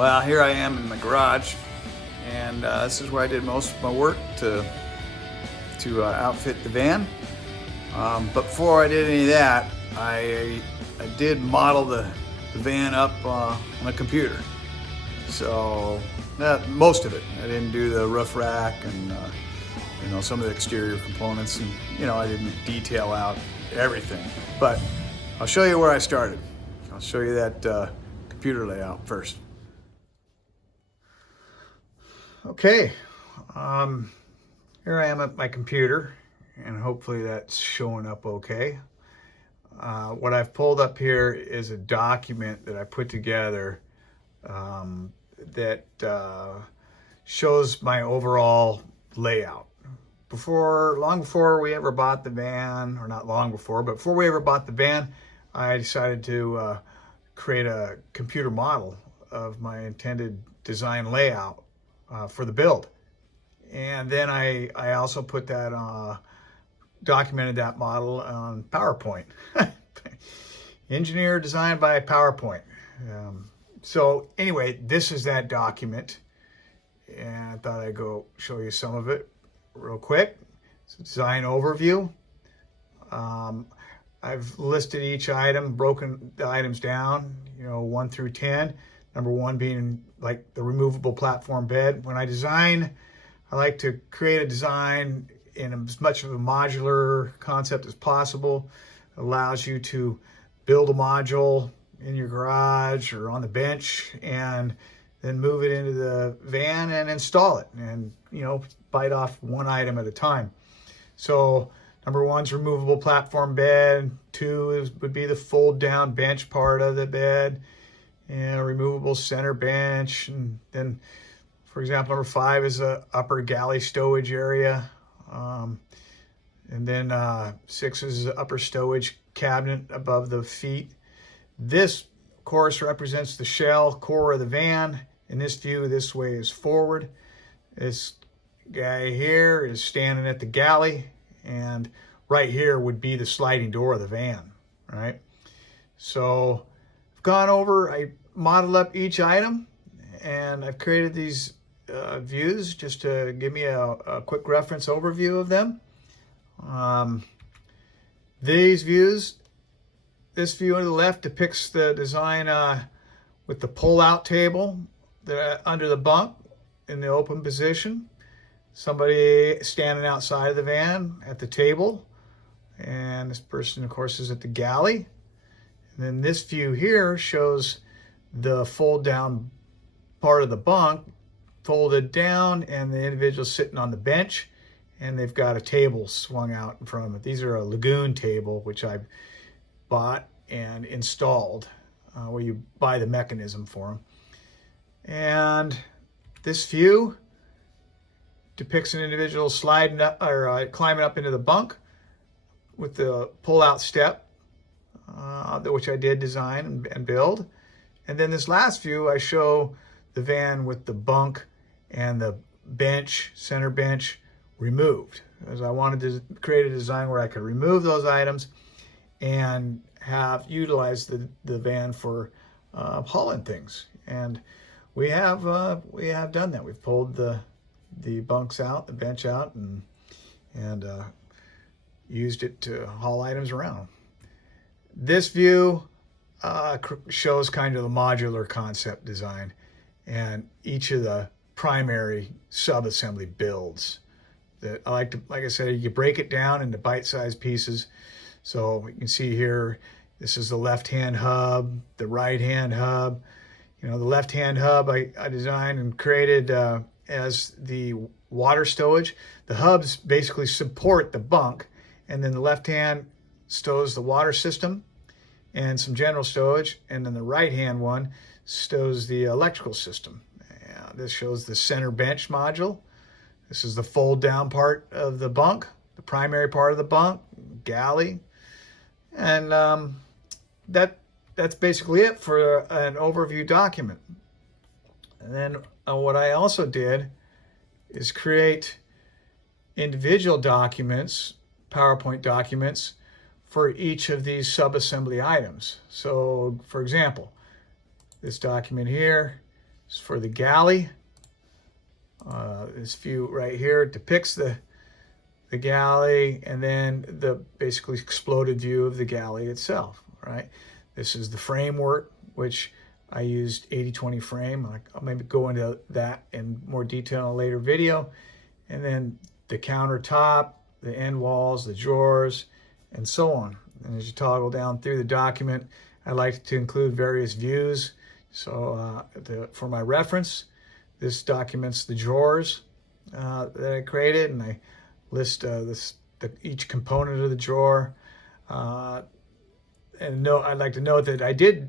Well, here I am in my garage, and this is where I did most of my work to outfit the van. But before I did any of that, I did model the van up on a computer. So most of it. I didn't do the roof rack and some of the exterior components, and I didn't detail out everything. But I'll show you where I started. I'll show you that computer layout first. Okay, here I am at my computer, and hopefully that's showing up okay. What I've pulled up here is a document that I put together that shows my overall layout. Long before we ever bought the van, or not long before, but before we ever bought the van, I decided to create a computer model of my intended design layout for the build. And then I also put that documented that model on PowerPoint. Engineer designed by PowerPoint. So anyway, this is that document, and I thought I'd go show you some of it real quick. It's a design overview. I've listed each item, broken the items down, 1 through 10. Number 1 being like the removable platform bed. When I design, I like to create a design in as much of a modular concept as possible. It allows you to build a module in your garage or on the bench and then move it into the van and install it, and bite off one item at a time. So number 1's removable platform bed. 2 would be the fold down bench part of the bed, and a removable center bench. And then, for example, number 5 is a upper galley stowage area. And then 6 is the upper stowage cabinet above the feet. This, of course, represents the shell core of the van. In this view, this way is forward. This guy here is standing at the galley, and right here would be the sliding door of the van, right? So I've gone over, I modeled up each item, and I've created these views just to give me a quick reference overview of them. These views, this view on the left depicts the design with the pull-out table under the bunk in the open position. Somebody standing outside of the van at the table, and this person, of course, is at the galley. And then this view here shows the fold-down part of the bunk folded down, and the individual sitting on the bench, and they've got a table swung out in front of it. These are a Lagoon table, which I bought and installed, where you buy the mechanism for them. And this view depicts an individual sliding up or climbing up into the bunk with the pull-out step, which I did design and build. And then this last view, I show the van with the bunk and the bench, center bench, removed, as I wanted to create a design where I could remove those items and have utilized the van for hauling things. And we have done that. We've pulled the bunks out, the bench out, and used it to haul items around. This view shows kind of the modular concept design and each of the primary sub-assembly builds that I like I said, you break it down into bite-sized pieces. So you can see here, this is the left-hand hub, the right-hand hub. The left-hand hub I designed and created as the water stowage. The hubs basically support the bunk, and then the left-hand stows the water system and some general stowage, and then the right-hand one stows the electrical system. This shows the center bench module. This is the fold-down part of the bunk, the primary part of the bunk, galley. And that's basically it for an overview document. And then what I also did is create individual documents, PowerPoint documents, for each of these sub-assembly items. So, for example, this document here is for the galley. This view right here depicts the galley, and then the basically exploded view of the galley itself, right? This is the framework, which I used 80/20 frame. I'll maybe go into that in more detail in a later video. And then the countertop, the end walls, the drawers, and so on. And as you toggle down through the document, I like to include various views. So for my reference, this documents the drawers that I created, and I list each component of the drawer. And I'd like to note that I did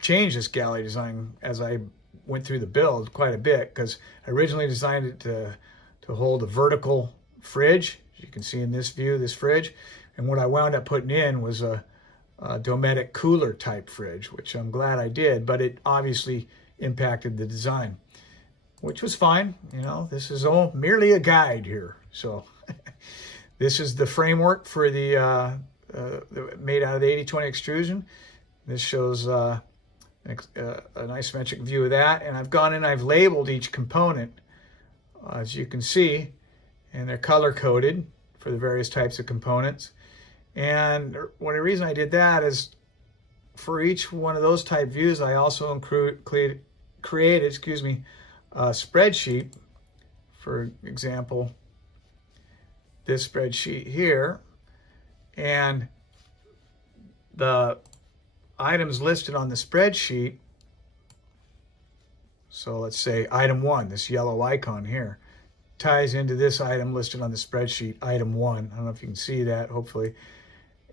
change this galley design as I went through the build quite a bit, because I originally designed it to hold a vertical fridge, as you can see in this view, this fridge. And what I wound up putting in was a Dometic cooler type fridge, which I'm glad I did, but it obviously impacted the design, which was fine. You know, this is all merely a guide here. So this is the framework for the made out of the 80/20 extrusion. This shows a isometric view of that, and I've gone in, I've labeled each component, as you can see, and they're color coded for the various types of components. And one of the reason I did that is for each one of those type views, I also created a spreadsheet. For example, this spreadsheet here, and the items listed on the spreadsheet. So let's say item 1, this yellow icon here, ties into this item listed on the spreadsheet, item 1. I don't know if you can see that, hopefully.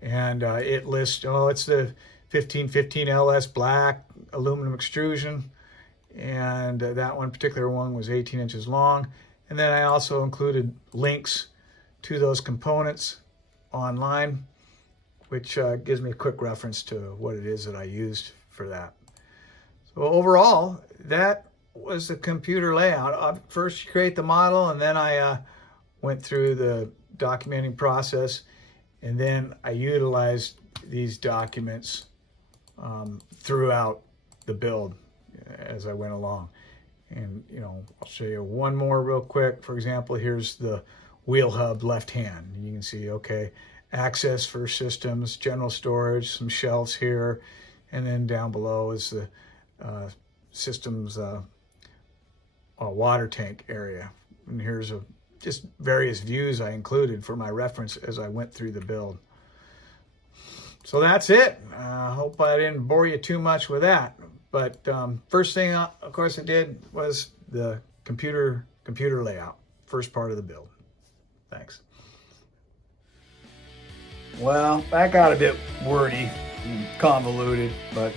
And it lists, it's the 1515 LS black aluminum extrusion. And that one particular one was 18 inches long. And then I also included links to those components online, which gives me a quick reference to what it is that I used for that. So overall, that was the computer layout. First you create the model, and then I went through the documenting process, and then I utilized these documents throughout the build as I went along. And I'll show you one more real quick. For example, here's the wheel hub left hand. You can see, okay, access for systems, general storage, some shelves here, and then down below is the systems water tank area. And here's just various views I included for my reference as I went through the build. So that's it. I hope I didn't bore you too much with that. But first thing, of course, I did was the computer layout, first part of the build. Thanks. Well, that got a bit wordy and convoluted, but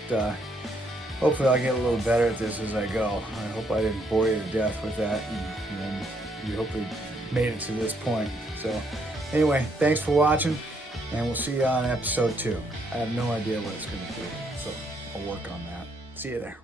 hopefully I'll get a little better at this as I go. I hope I didn't bore you to death with that, and you hopefully made it to this point. So anyway, thanks for watching, and we'll see you on episode 2. I have no idea what it's going to be, so I'll work on that. See you there.